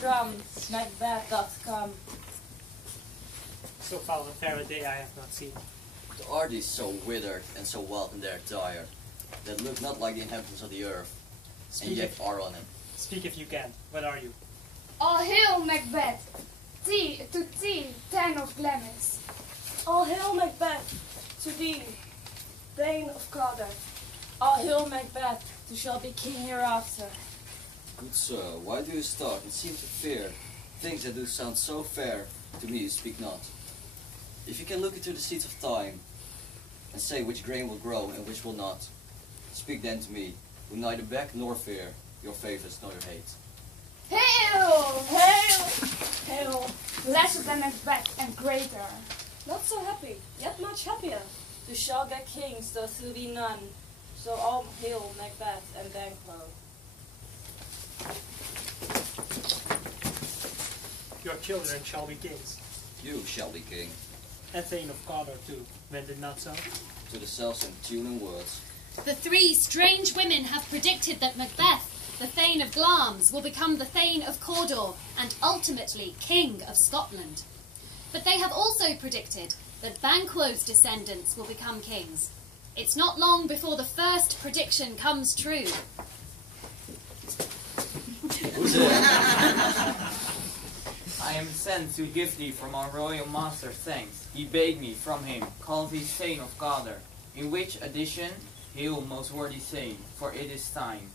drum, MacBeth.com. So foul a Faraday I have not seen. The are these so withered and so wild in their attire, that look not like the inhabitants of the earth, and yet are on it. Speak if you can. What are you? All hail, MacBeth! To thee, Thane of Glamis. All hail MacBeth, to thee, Thane of Clodder. All hail MacBeth, who shall be king hereafter. Good sir, why do you start and seem to fear things that do sound so fair to me who speak not? If you can look into the seeds of time, and say which grain will grow and which will not, speak then to me, who neither beg nor fear your favors nor your hate. Hail! Hail! Hail! Lesser than Macbeth and greater. Not so happy, yet much happier. Who shall get kings, though through be none. So all hail Macbeth and Banquo. Your children shall be kings. You shall be king. And Thane of Cawdor too, went it not so? To the selfsame tune and words. The three strange women have predicted that Macbeth, the Thane of Glamis, will become the Thane of Cawdor and ultimately King of Scotland. But they have also predicted that Banquo's descendants will become kings. It's not long before the first prediction comes true. Who's it? I am sent to give thee from our royal master thanks. He bade me from him call thee Thane of Cawdor, in which addition, hail most worthy Thane, for it is time.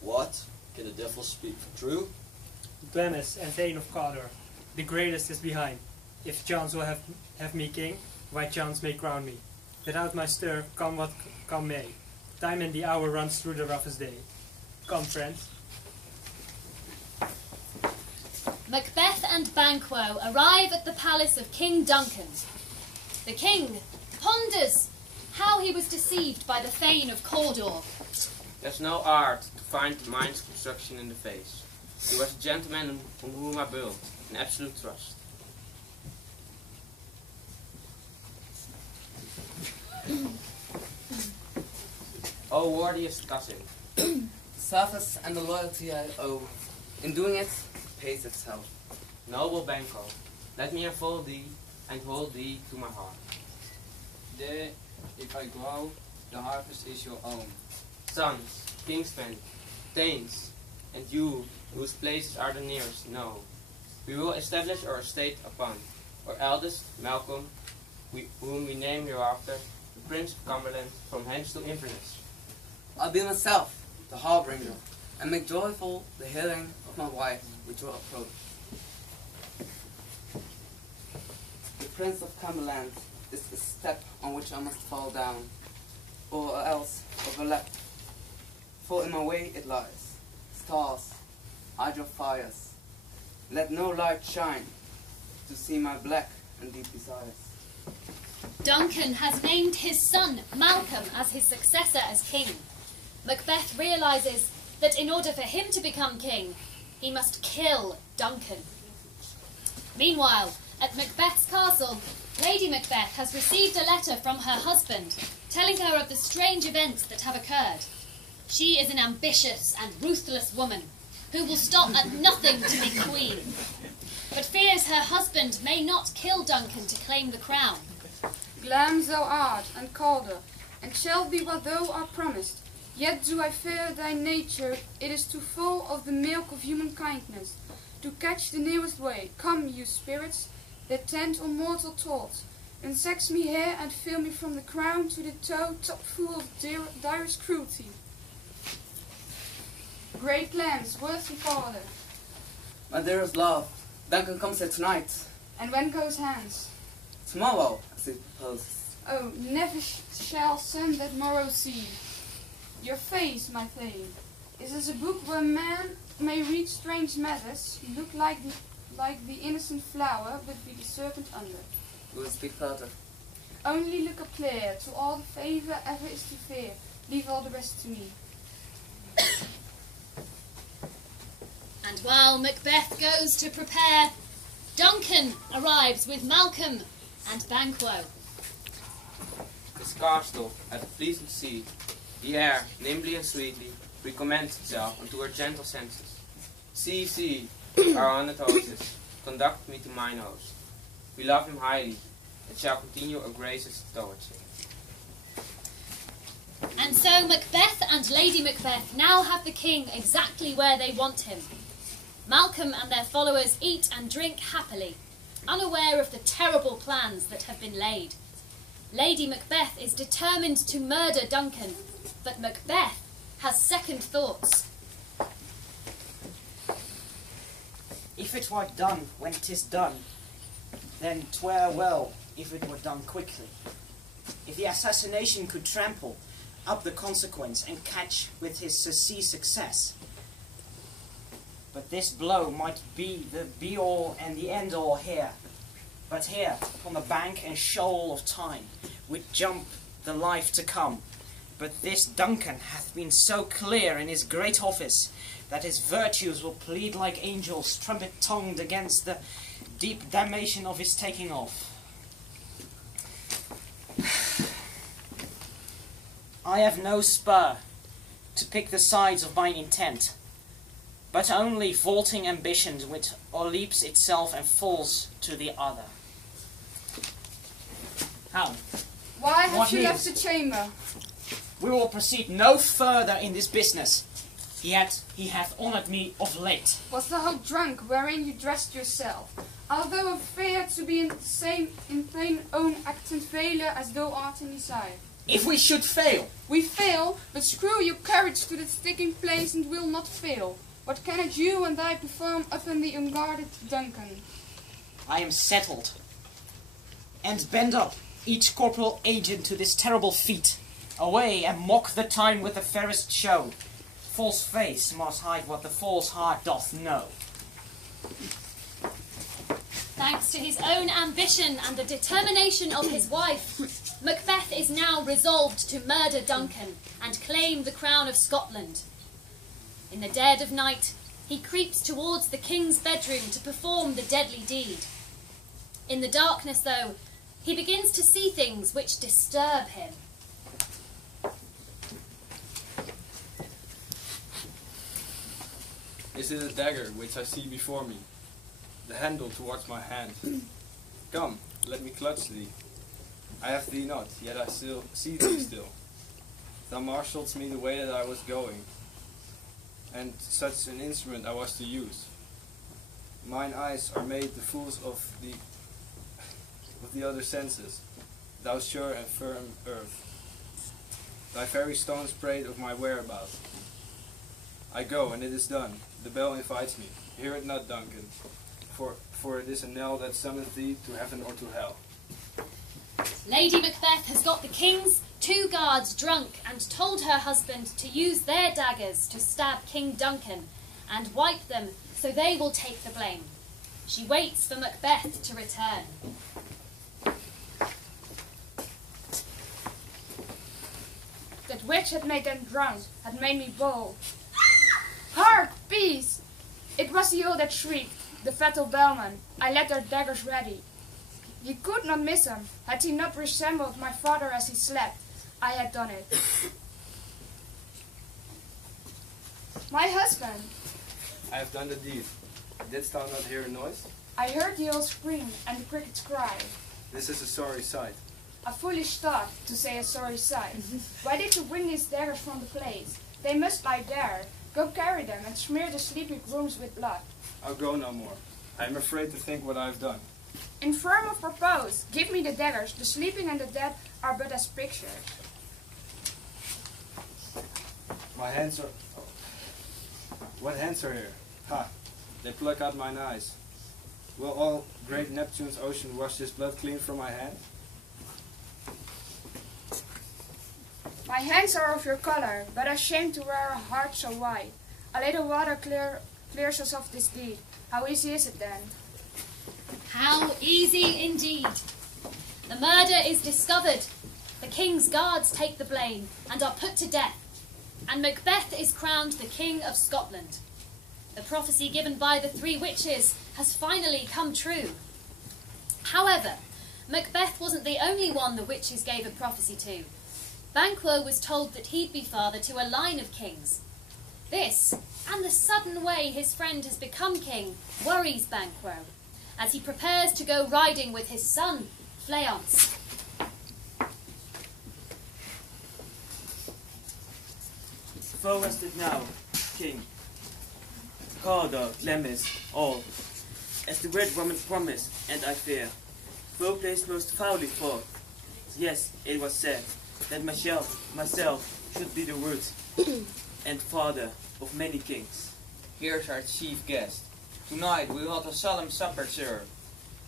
What? Can the devil speak true? Glamis and Thane of Cawdor, the greatest is behind. If chance will have me king, why chance may crown me. Without my stir, come what come may. Time and the hour runs through the roughest day. Come, friends. Macbeth and Banquo arrive at the palace of King Duncan. The king ponders how he was deceived by the Thane of Cawdor. There's no art to find the mind's construction in the face. He was a gentleman on whom I built an absolute trust. Oh, worthiest cousin. The service and the loyalty I owe, in doing it, pays itself. Noble Banquo, let me unfold thee and hold thee to my heart. There, if I grow, the harvest is your own. Sons, kingsmen, thanes, and you, whose places are the nearest, know. We will establish our estate upon our eldest, Malcolm, whom we name hereafter, the Prince of Cumberland, from hence to Inverness. I'll be myself, the harbinger, and make joyful the hearing of my wife with your approach. The Prince of Cumberland is the step on which I must fall down, or else overlap. For in my way it lies, stars, hydro fires. Let no light shine to see my black and deep desires. Duncan has named his son Malcolm as his successor as king. Macbeth realizes that in order for him to become king, he must kill Duncan. Meanwhile, at Macbeth's castle, Lady Macbeth has received a letter from her husband telling her of the strange events that have occurred. She is an ambitious and ruthless woman who will stop at nothing to be queen, but fears her husband may not kill Duncan to claim the crown. Glam thou art, and Cawdor, and shalt be what thou art promised. Yet do I fear thy nature, it is too full of the milk of human kindness. To catch the nearest way, come, you spirits, that tend on mortal thoughts, and sex me here and fill me from the crown to the toe, top full of direst cruelty. Great lands, worthy father. My dearest love, Duncan comes here tonight. And when goes hence? Tomorrow, as he proposes. Oh, never shall sun that morrow see. Your face, my Thane, is as a book where man may read strange matters, look like the innocent flower, but be the serpent under. We will speak further. Only look up clear, to all the favour ever is to fear, leave all the rest to me. And while Macbeth goes to prepare, Duncan arrives with Malcolm and Banquo. This castle at a pleasant sea, the air, nimbly and sweetly, recommends itself unto her gentle senses. See, see, Our honored hostess, conduct me to mine host. We love him highly, and shall continue our graces towards him. And so Macbeth and Lady Macbeth now have the king exactly where they want him. Malcolm and their followers eat and drink happily, unaware of the terrible plans that have been laid. Lady Macbeth is determined to murder Duncan, but Macbeth has second thoughts. If it were done when 'tis done, then 'twere well if it were done quickly. If the assassination could trample up the consequence and catch with his surcease success. But this blow might be the be-all and the end-all here. But here, upon the bank and shoal of time, would jump the life to come. But this Duncan hath been so clear in his great office, that his virtues will plead like angels, trumpet-tongued against the deep damnation of his taking off. I have no spur to pick the sides of mine intent, but only vaulting ambition which o'erleaps itself and falls to the other. How? Why have What you left news? the chamber? We will proceed no further in this business, yet he hath honoured me of late. Was the whole drunk wherein you dressed yourself? Although feared to be in thine own accent veilen as thou art in desire. If we should fail, We fail, but screw your courage to the sticking place and will not fail. What cannot you and I perform upon the unguarded Duncan? I am settled, and bend up each corporal agent to this terrible feat. Away and mock the time with the fairest show. False face must hide what the false heart doth know. Thanks to his own ambition and the determination of his wife, Macbeth is now resolved to murder Duncan and claim the crown of Scotland. In the dead of night, he creeps towards the king's bedroom to perform the deadly deed. In the darkness, though, he begins to see things which disturb him. Is it a dagger which I see before me? The handle towards my hand. Come, let me clutch thee. I have thee not, yet I still see thee still. Thou marshalledst me the way that I was going, and such an instrument I was to use. Mine eyes are made the fools of the other senses, thou sure and firm earth. Thy very stones prate of my whereabouts. I go, and it is done. The bell invites me. Hear it not, Duncan, for it is a knell that summoneth thee to heaven or to hell. Lady Macbeth has got the king's 2 guards drunk and told her husband to use their daggers to stab King Duncan and wipe them so they will take the blame. She waits for Macbeth to return. That witch had made them drunk, had made me bold. Hark! Peace! It was the old that shrieked, the fatal bellman. I left their daggers ready. Ye could not miss him. Had he not resembled my father as he slept, I had done it. My husband! I have done the deed. Didst thou not hear a noise? I heard the owl scream and the crickets cry. This is a sorry sight. A foolish thought, to say a sorry sight. Why did you bring these daggers from the place? They must lie there. Go carry them and smear the sleeping rooms with blood. I'll go no more. I am afraid to think what I have done. Infirm of purpose, give me the daggers. The sleeping and the dead are but as pictures. My hands are... What hands are here? Ha! They pluck out mine eyes. Will all great Neptune's ocean wash this blood clean from my hand? My hands are of your color, but ashamed to wear a heart so white. A little water clears us of this deed. How easy is it then? How easy indeed. The murder is discovered. The king's guards take the blame and are put to death. And Macbeth is crowned the King of Scotland. The prophecy given by the 3 witches has finally come true. However, Macbeth wasn't the only one the witches gave a prophecy to. Banquo was told that he'd be father to a line of kings. This, and the sudden way his friend has become king, worries Banquo, as he prepares to go riding with his son, Fleance. Thou rested now, king. Calder, Clemens, all, as the red woman promised, and I fear, thou placed most foully forth. Yes, it was said that myself should be the root and father of many kings. Here's our chief guest. Tonight we hold a solemn supper, sir.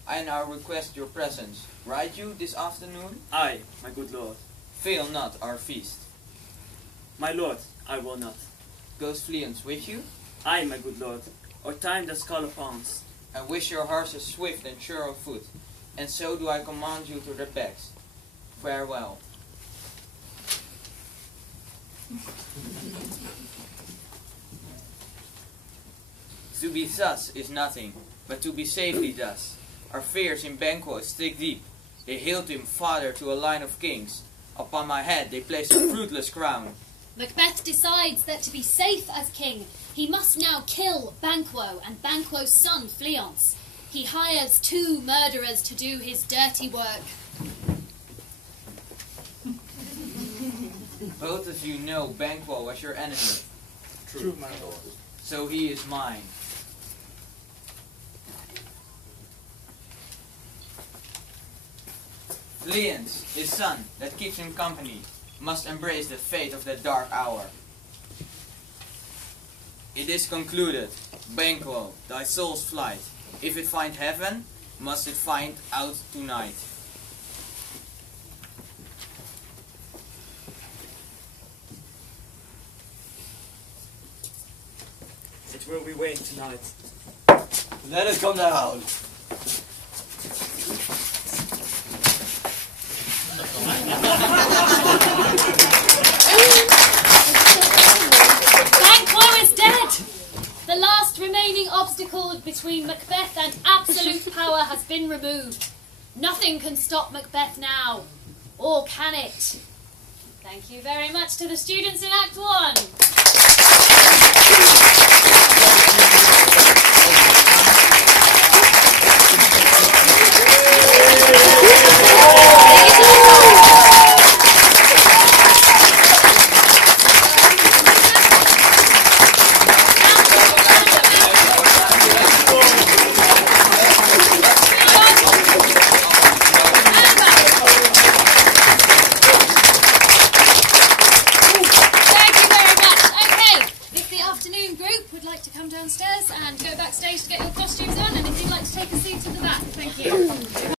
I now request your presence. Ride you this afternoon? Aye, my good lord. Fail not our feast. My lord, I will not. Goes Fleance with you? Aye, my good lord. Our time does call upon us. And wish your horses swift and sure of foot. And so do I command you to their backs. Farewell. To be thus is nothing, but to be safely thus. Our fears in Banquo stick deep. They hailed him father to a line of kings. Upon my head they placed a fruitless crown. Macbeth decides that to be safe as king, he must now kill Banquo and Banquo's son Fleance. He hires 2 murderers to do his dirty work. Both of you know Banquo was your enemy. True, my lord. So he is mine. Fleance, his son, that keeps him company, must embrace the fate of that dark hour. It is concluded. Banquo, thy soul's flight, if it find heaven, must it find out tonight. It will be wait tonight. Let it come down. Banquo is dead! The last remaining obstacle between Macbeth and absolute power has been removed. Nothing can stop Macbeth now. Or can it? Thank you very much to the students in Act 1. Downstairs and go backstage to get your costumes on, and if you'd like to take a seat